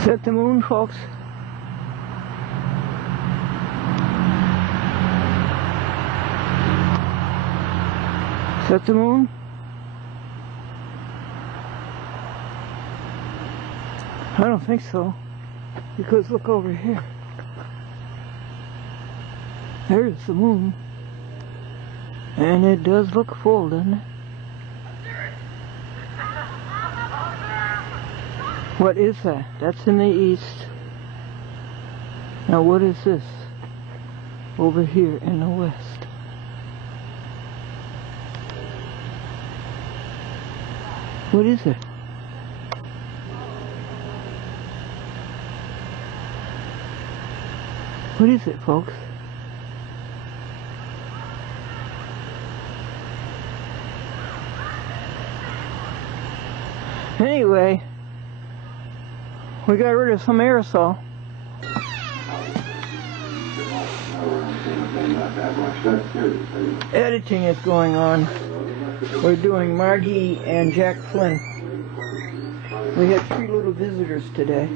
Is that the moon, folks? Is that the moon? I don't think so, because look over here. There's the moon. And it does look full, doesn't it? What is that? That's in the east. Now what is this? Over here in the west. What is it? What is it, folks? Anyway, we got rid of some aerosol. Editing is going on. We're doing Margie and Jack Flynn. We had 3 little visitors today.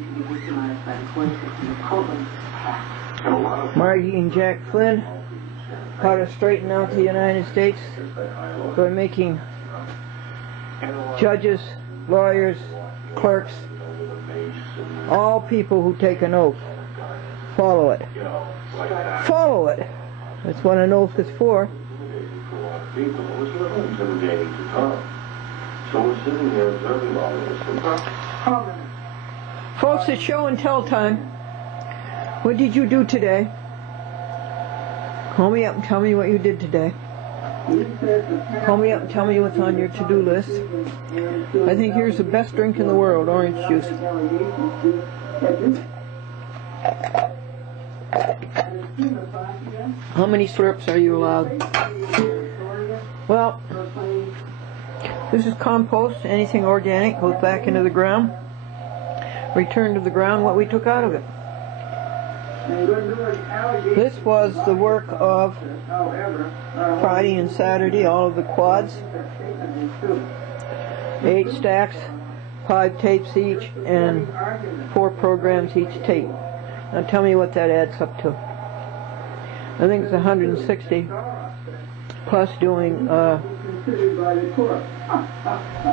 Margie and Jack Flynn, how to straighten out the United States by making judges, lawyers, clerks, all people who take an oath. Follow it. Follow it. That's what an oath is for. Folks, it's show and tell time. What did you do today? Call me up and tell me what you did today. Call me up and tell me what's on your to-do list. I think here's the best drink in the world, orange juice. How many slurps are you allowed? Well, this is compost. Anything organic goes back into the ground. Return to the ground what we took out of it. This was the work of Friday and Saturday, all of the quads. 8 stacks, 5 tapes each, and 4 programs each tape. Now tell me what that adds up to. I think it's 160, plus doing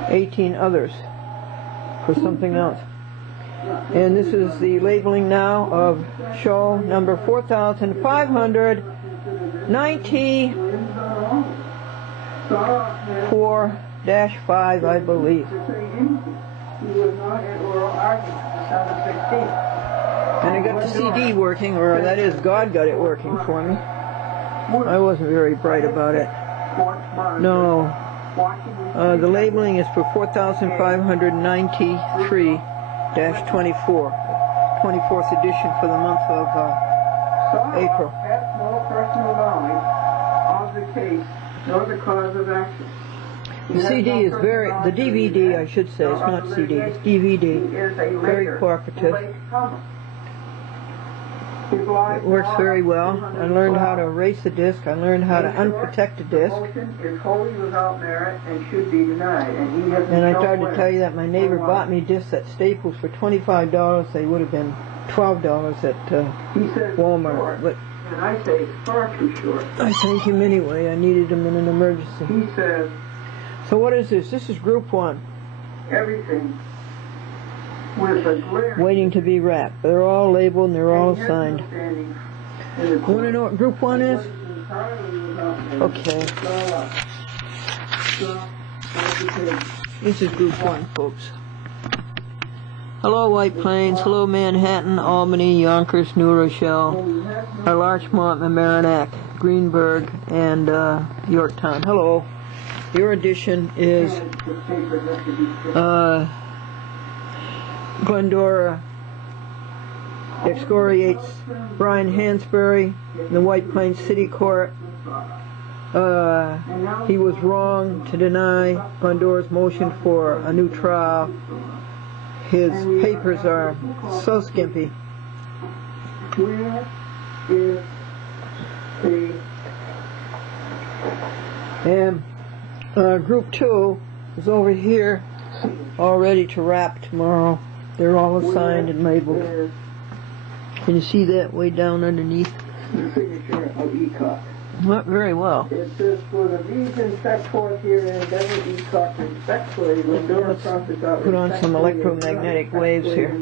18 others for something else. And this is the labeling now of show number 4594-5, I believe. And I got the CD working, or that is, God got it working for me. I wasn't very bright about it. No. The labeling is for 4593-24, 24th edition for the month of April. Has no personal knowledge of the case nor the cause of action. The CD is very, the DVD I should say, it's not CD, it's DVD, very cooperative. It works very well. I learned how to erase a disc. I learned how to unprotect a disc. And I tried to tell you that my neighbor bought me discs at Staples for $25. They would have been $12 at Walmart. But I say far too short. I thank him anyway. I needed them in an emergency. He says. So what is this? This is Group 1. Everything. Waiting to be wrapped. They're all labeled and they're all signed. You want to know what Group 1 is? Okay. This is Group 1, folks. Hello, White Plains. Hello, Manhattan, Albany, Yonkers, New Rochelle, Larchmont, Mamaroneck, Greenberg, and Yorktown. Hello. Your edition is Glendora excoriates Brian Hansberry in the White Plains City Court. He was wrong to deny Glendora's motion for a new trial. His papers are so skimpy. Where is the... And Group 2 is over here, all ready to wrap tomorrow. They're all assigned and labeled. Can you see that way down underneath? The signature of ECOC. Not very well. It says, for the reason set forth herein, doesn't ECOC respectfully, Glendora process out. Put on some electromagnetic waves here.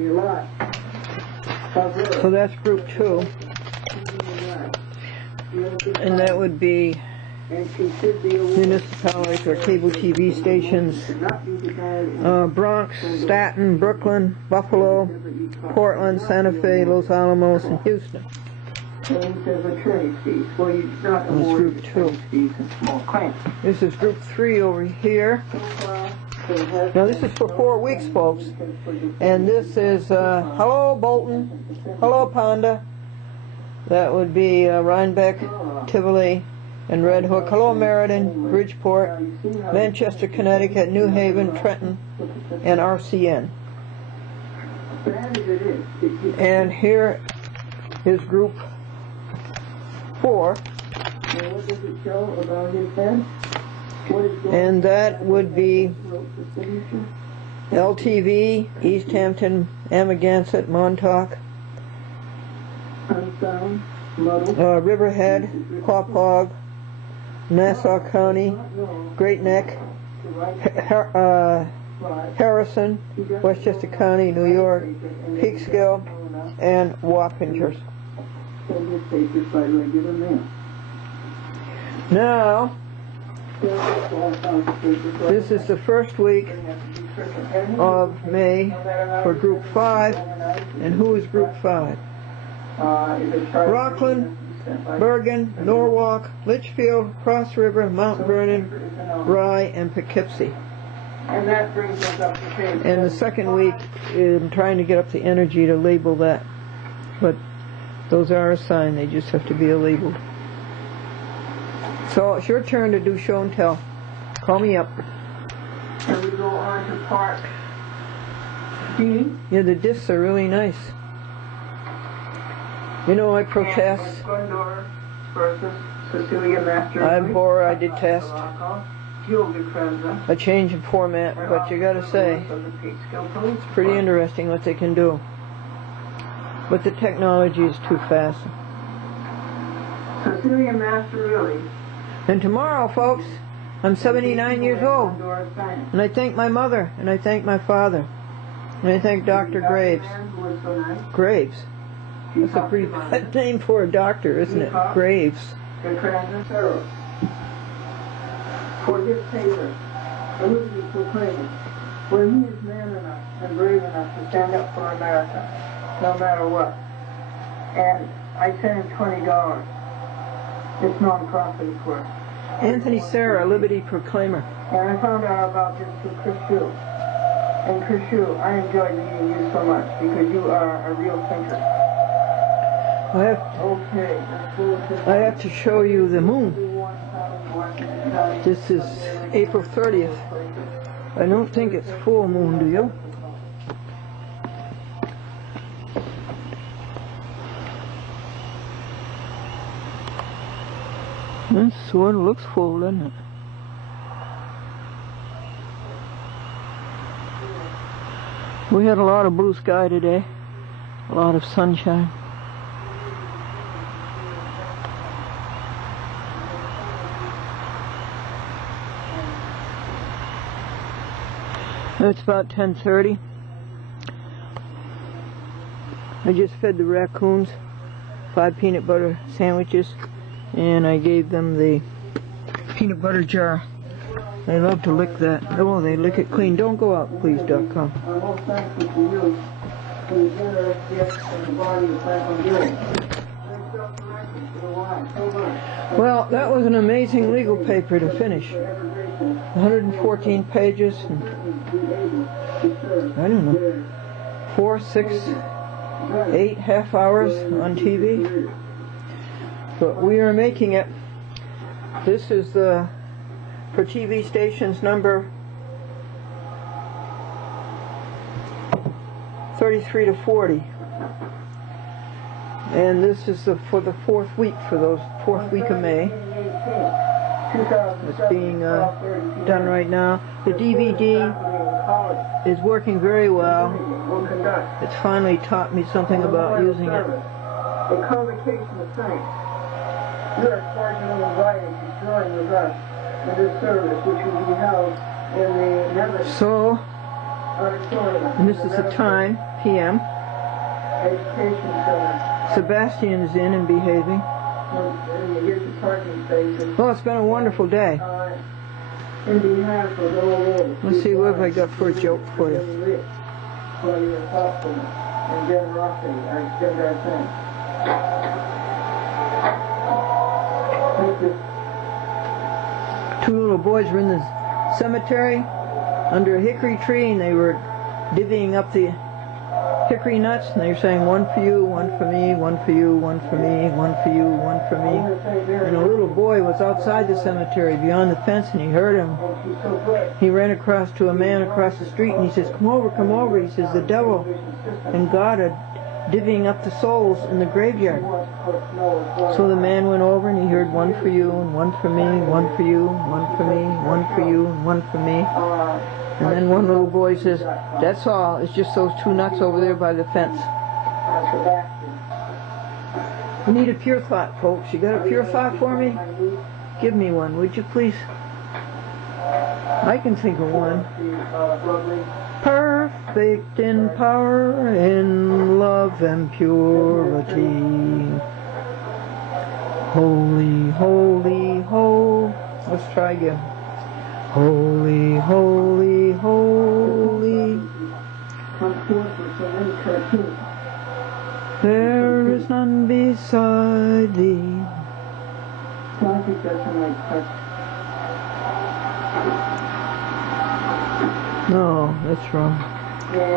So that's group 2. And that would be municipalities or cable TV stations. Bronx, Staten, Brooklyn, Buffalo, Portland, Santa Fe, Los Alamos, and Houston. That's group 2. This is group 3 over here. Now this is for 4 weeks, folks. And this is hello Bolton, hello Ponda. That would be Rhinebeck, Tivoli, and Red Hook. Hello Meriden, Bridgeport, Manchester, Connecticut, New Haven, Trenton, and RCN. And here is group 4. And that would be LTV, East Hampton, Amagansett, Montauk, Riverhead, Quapaw, Nassau County, Great Neck, Harrison, Westchester County, New York, Peekskill, and Wappingers. Now, this is the first week of May for Group 5. And who is Group 5? Rockland, Bergen, Norwalk, Litchfield, Cross River, Mount Vernon, Rye, and Poughkeepsie. And the second week, I'm trying to get up the energy to label that. But those are assigned, they just have to be labeled. So it's your turn to do show and tell. Call me up. And we go on to part B. Yeah, the discs are really nice. You know, I protest. Glendora versus Cecilia Master. I detest. A change in format, but you gotta say, it's pretty interesting what they can do. But the technology is too fast. Cecilia Master really. And tomorrow, folks, I'm 79 years old. And I thank my mother, and I thank my father. And I thank Dr. Graves. Graves? That's a pretty bad name for a doctor, isn't it? Graves. For this paper, Elizabeth proclaimed, for he is man enough and brave enough to stand up for America, no matter what. And I sent him $20. It's non-profit, of course. Anthony Serra, Liberty Proclaimer. And I found out about this through Chris Shue. And Chris Shue, I enjoyed meeting you so much because you are a real thinker. I have to show you the moon. This is April 30th. I don't think it's full moon, do you? This sort of looks full, doesn't it? We had a lot of blue sky today, a lot of sunshine. It's about 10:30. I just fed the raccoons 5 peanut butter sandwiches, and I gave them the peanut butter jar. They love to lick that. Oh, they lick it clean. Don't go out, please, .com. Well, that was an amazing legal paper to finish. 114 pages, and I don't know, 4, 6, 8 half hours on TV. But we are making it. This is the for TV stations number 33 to 40. And this is for the 4th week, for those 4th week of May. It's being done right now. The DVD is working very well. will conduct. It's finally taught me something about using it. A convocation of saints. You are cordially invited to join with us in this service, which will be held in the Netherlands. So, Auditorium. and this is the time, p.m. Education Center. Sebastian is in and behaving. And here's the parking spaces. Well, it's been a wonderful day. In behalf of all those. Let's see, what have I got for a joke for you? For your thoughtfulness and generosity, I extend our thanks. Thank you. Two little boys were in the cemetery under a hickory tree, and they were divvying up the hickory nuts, and they were saying, one for you, one for me, one for you, one for me, one for you, one for me. And a little boy was outside the cemetery beyond the fence, and he heard him. He ran across to a man across the street, and he says, come over, come over. He says, the devil and God are divvying up the souls in the graveyard. So the man went over, and he heard one for you, and one for me, one for you, one for me, one for you, and one for me. And then one little boy says, that's all, it's just those two nuts over there by the fence. We need a pure thought, folks. You got a pure thought for me? Give me one, would you please? I can think of one. Perfect in power, in love and purity. Holy, holy, holy. Let's try again. Holy, holy, holy. There is none beside thee. No, that's wrong.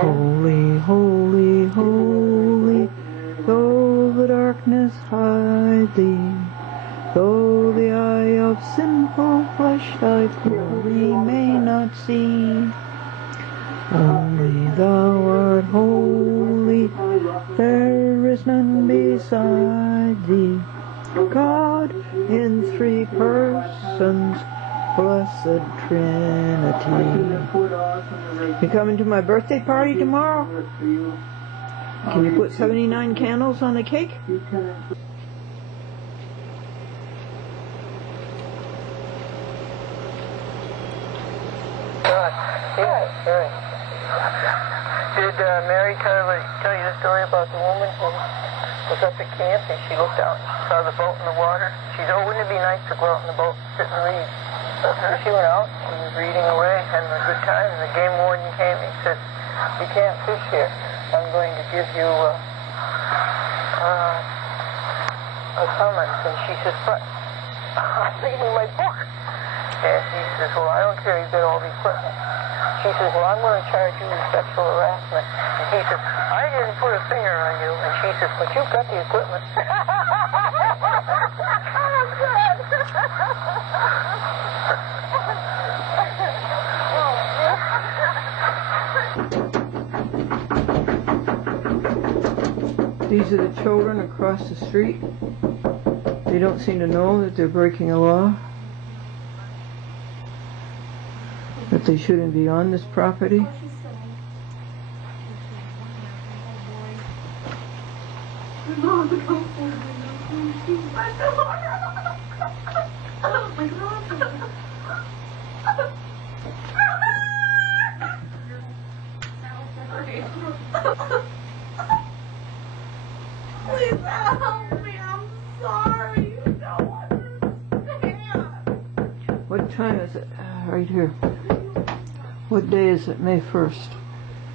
Holy, holy, holy, though the darkness hide thee, though the eye of sinful flesh thy glory may not see, only thou art holy, there is none beside thee. God in three persons, blessed Trinity. You coming to my birthday party tomorrow? Can you put 79 candles on the cake? Did Mary tell you the story about the woman who was up at camp and she looked out and saw the boat in the water? She said, oh, wouldn't it be nice to go out in the boat and sit and read? So she went out and was reading away, having a good time, and the game warden came and he said, you can't fish here. I'm going to give you a summons. And she says, but I'm reading my book. And he says, well, I don't care, you got all the equipment. She says, well, I'm going to charge you with sexual harassment. And he says, I didn't put a finger on you. And she says, but you've got the equipment. These are the children across the street. They don't seem to know that they're breaking a law, that they shouldn't be on this property. Please help me, I'm sorry, you don't understand. What time is it? Right here. What day is it? May 1st,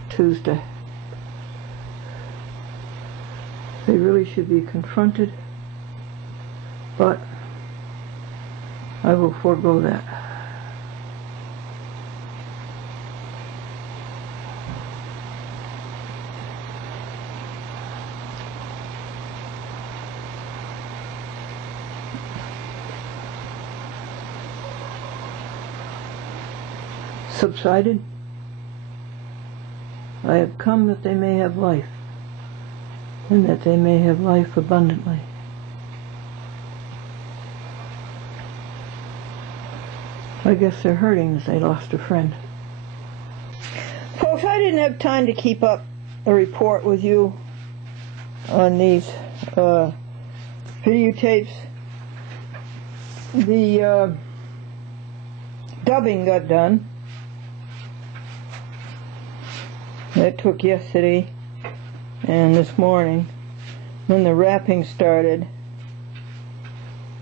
Tuesday. They really should be confronted, but I will forego that. Subsided. I have come that they may have life, and that they may have life abundantly. I guess they're hurting as they lost a friend. Folks, I didn't have time to keep up a report with you on these videotapes. The dubbing got done. That took yesterday and this morning. Then the wrapping started,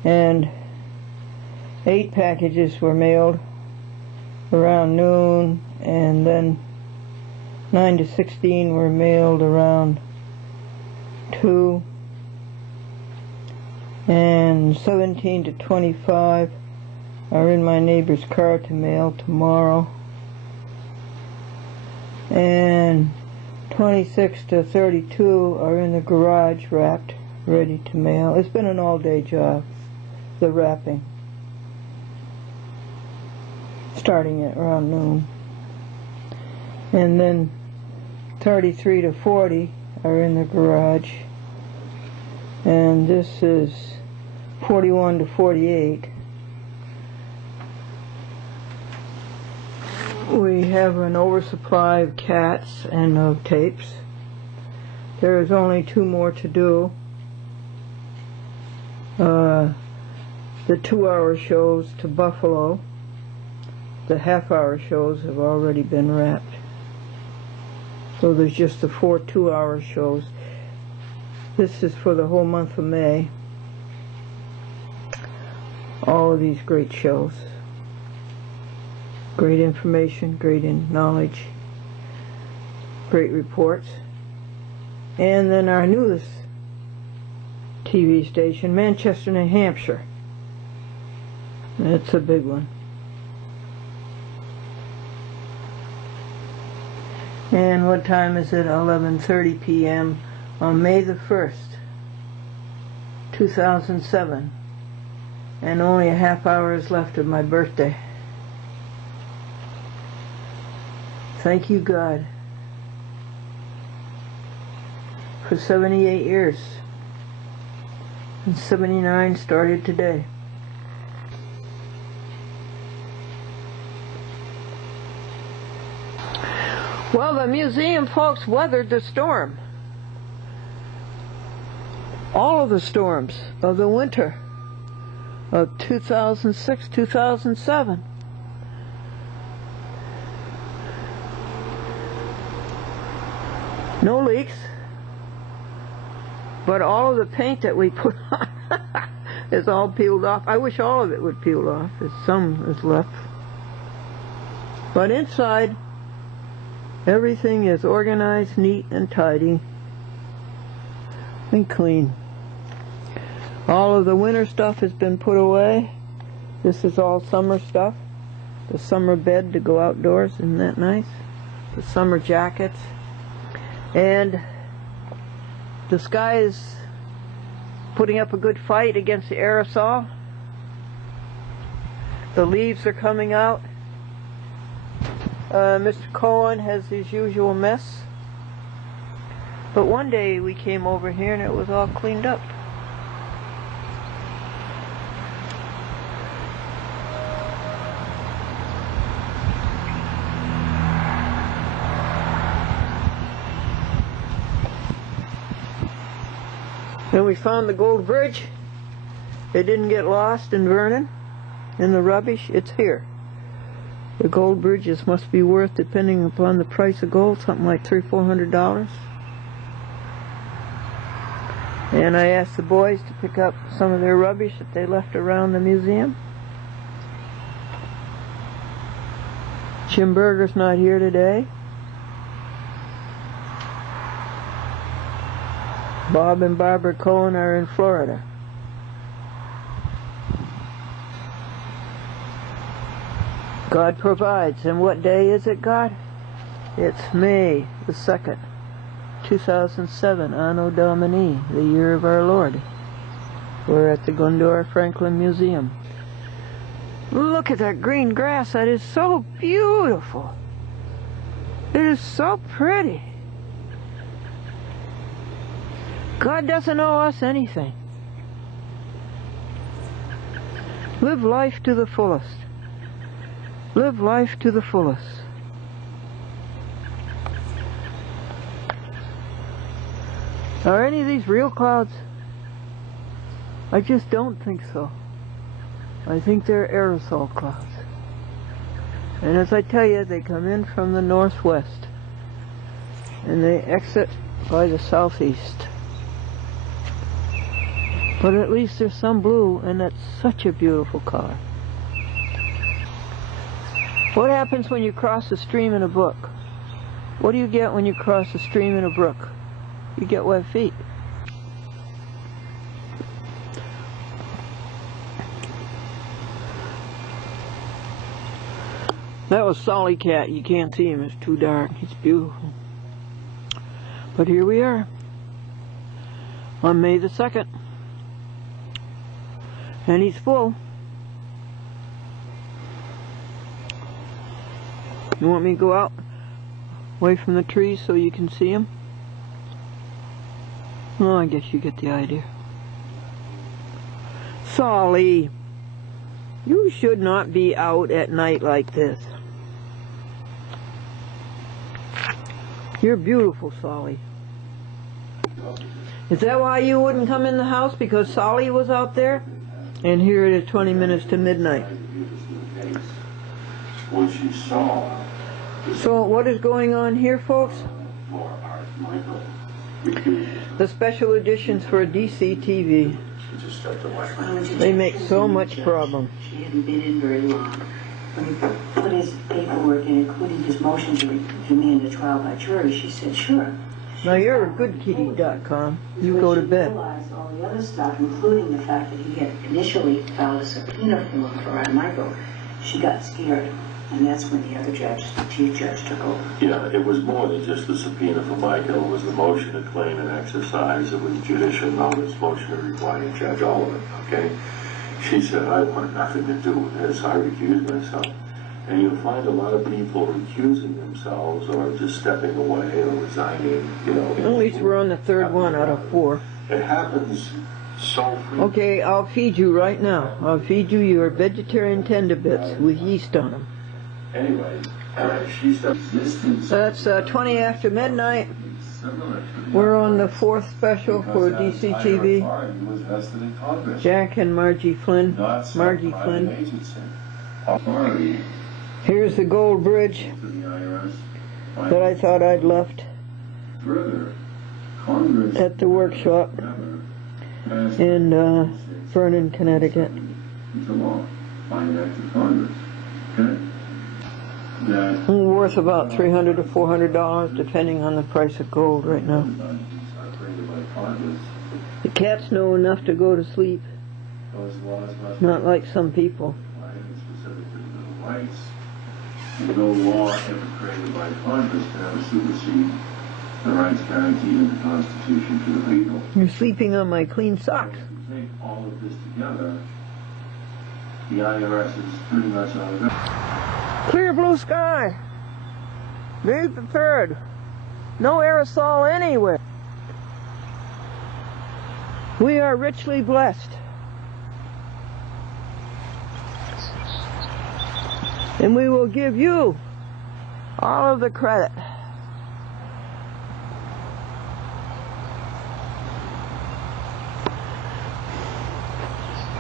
and 8 packages were mailed around noon, and then 9 to 16 were mailed around 2, and 17 to 25 are in my neighbor's car to mail tomorrow, and 26 to 32 are in the garage wrapped, ready to mail. It's been an all-day job, the wrapping, starting at around noon. And then 33 to 40 are in the garage, and this is 41 to 48. We have an oversupply of cats and of tapes. There is only 2 more to do. The 2-hour shows to Buffalo. The half-hour shows have already been wrapped. So there's just the 4 2-hour shows. This is for the whole month of May. All of these great shows. Great information, great knowledge, great reports. And then our newest TV station, Manchester, New Hampshire. It's a big one. And what time is it? 11:30 p.m. on May the 1st, 2007. And only a half hour is left of my birthday. Thank you, God, for 78 years. And 79 started today. Well, the museum folks weathered the storm. All of the storms of the winter of 2006-2007. No leaks, but all of the paint that we put on is all peeled off. I wish all of it would peel off. There's some is left. But inside, everything is organized, neat, and tidy, and clean. All of the winter stuff has been put away. This is all summer stuff. The summer bed to go outdoors, isn't that nice? The summer jackets. And the sky is putting up a good fight against the aerosol. The leaves are coming out. Mr. Cohen has his usual mess. But one day we came over here and it was all cleaned up. Then we found the gold bridge. It didn't get lost in Vernon, in the rubbish. It's here. The gold bridges must be worth, depending upon the price of gold, something like $300-400. And I asked the boys to pick up some of their rubbish that they left around the museum. Jim Berger's not here today. Bob and Barbara Cohen are in Florida. God provides. And what day is it, God? It's May the 2nd, 2007, Anno Domini, the year of our Lord. We're at the Glendora Franklin Museum. Look at that green grass. That is so beautiful. It is so pretty. God doesn't owe us anything. Live life to the fullest. Live life to the fullest. Are any of these real clouds? I just don't think so. I think they're aerosol clouds. And as I tell you, they come in from the northwest and they exit by the southeast. But at least there's some blue, and that's such a beautiful color. What happens when you cross a stream in a brook? What do you get when you cross a stream in a brook? You get wet feet. That was Solly Cat. You can't see him, it's too dark. It's beautiful. But here we are on May the 2nd. And he's full. You want me to go out away from the trees so you can see him? Well, I guess you get the idea. Solly, you should not be out at night like this. You're beautiful, Solly. Is that why you wouldn't come in the house? Because Solly was out there? And here it is 20 minutes to midnight. So what is going on here, folks? The special editions for DC TV. They make so much problem. She hadn't been in very long. When he put his paperwork in, including his motion to demand a trial by jury, she said, sure. Now you're a good kitty.com. You go to bed. She realized all the other stuff, including the fact that he had initially filed a subpoena for him for Michael. She got scared, and that's when the other judge, the chief judge, took over. Yeah, it was more than just the subpoena for Michael. It was the motion to claim and exercise. It was judicial notice, motion to require Judge Oliver, okay? She said, I want nothing to do with this. I recuse myself. And you'll find a lot of people recusing themselves or just stepping away or resigning, you know. At least we're on the third one out of 4. It happens so frequently. Okay, I'll feed you right now. I'll feed you your vegetarian tender bits with yeast on them. Anyway, she said existence. That's 20 after midnight. We're on the 4th special for DC TV. Jack and Margie Flynn. Margie Flynn. Here's the gold bridge that I thought I'd left at the workshop in Vernon, Connecticut. Worth about $300 to $400 depending on the price of gold right now. The cats know enough to go to sleep. Not like some people. No law ever created by Congress can ever supersede the rights guaranteed in the Constitution to the people. You're sleeping on my clean socks. If we take all of this together, the IRS is pretty much on the Clear blue sky. May the 3rd. No aerosol anywhere. We are richly blessed. And we will give you all of the credit.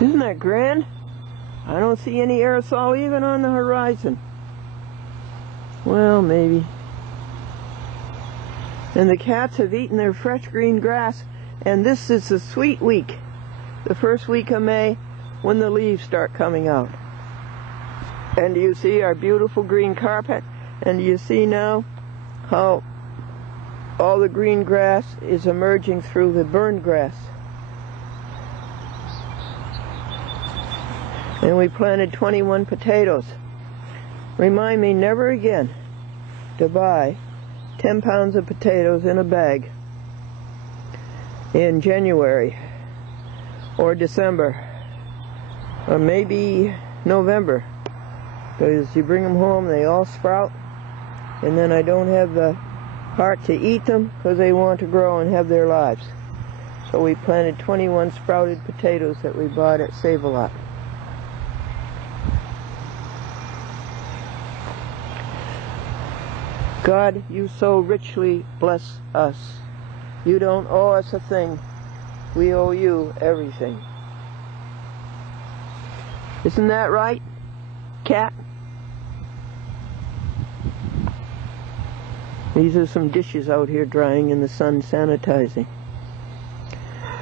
Isn't that grand? I don't see any aerosol even on the horizon. Well, maybe. And the cats have eaten their fresh green grass, and this is a sweet week, the first week of May, when the leaves start coming out. And do you see our beautiful green carpet? And do you see now how all the green grass is emerging through the burned grass? And we planted 21 potatoes. Remind me never again to buy 10 pounds of potatoes in a bag in January or December or maybe November. Because you bring them home, they all sprout, and then I don't have the heart to eat them because they want to grow and have their lives. So we planted 21 sprouted potatoes that we bought at Save-A-Lot. God, you so richly bless us You don't owe us a thing. We owe you everything. Isn't that right, cat? These are some dishes out here drying in the sun, sanitizing.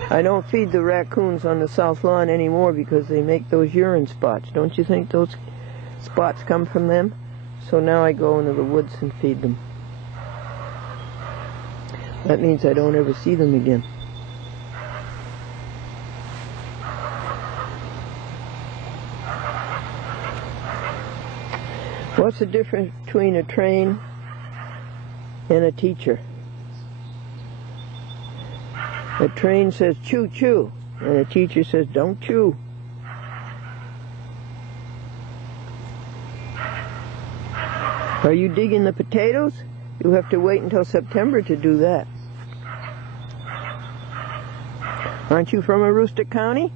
I don't feed the raccoons on the south lawn anymore because they make those urine spots. Don't you think those spots come from them? So now I go into the woods and feed them. That means I don't ever see them again. What's the difference between a train and a teacher? A train says choo choo, and a teacher says don't chew. Are you digging the potatoes? You have to wait until September to do that. Aren't you from Aroostook County?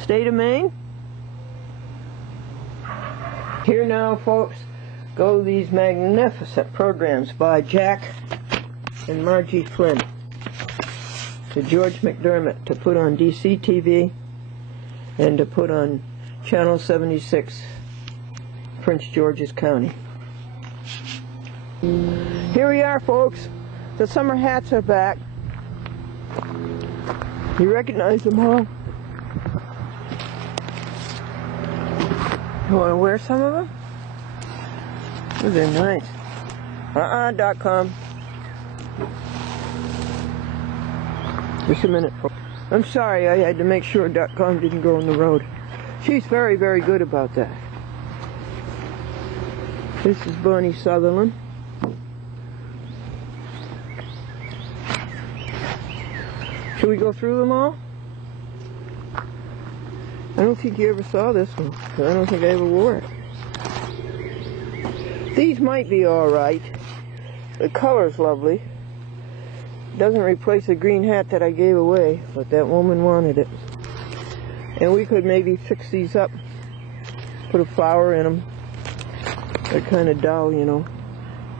State of Maine? Here now, folks, go these magnificent programs by Jack and Margie Flynn to George McDermott to put on DC TV and to put on Channel 76, Prince George's County. Here we are, folks. The summer hats are back. You recognize them all? You want to wear some of them? Oh, they're nice. .com. Just a minute, folks. I'm sorry, I had to make sure .com didn't go on the road. She's very, very good about that. This is Bonnie Sutherland. Should we go through them all? I don't think you ever saw this one, because I don't think I ever wore it. These might be alright. The color's lovely. Doesn't replace the green hat that I gave away, but that woman wanted it. And we could maybe fix these up, put a flower in them. They're kind of dull, you know.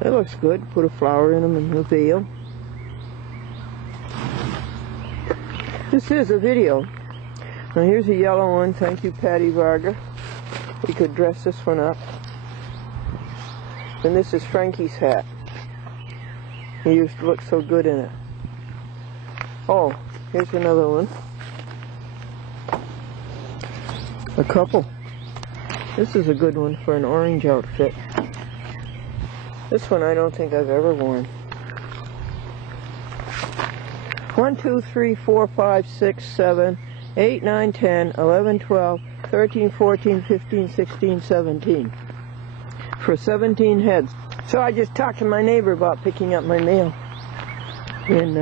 That looks good. Put a flower in them and a veil. This is a video. Now here's a yellow one. Thank you, Patty Varga. We could dress this one up. And this is Frankie's hat. He used to look so good in it. Oh, here's another one. A couple. This is a good one for an orange outfit. This one I don't think I've ever worn. 1, 2, 3, 4, 5, 6, 7, 8, 9, 10, 11, 12, 13, 14, 15, 16, 17. For 17 heads. So I just talked to my neighbor about picking up my mail in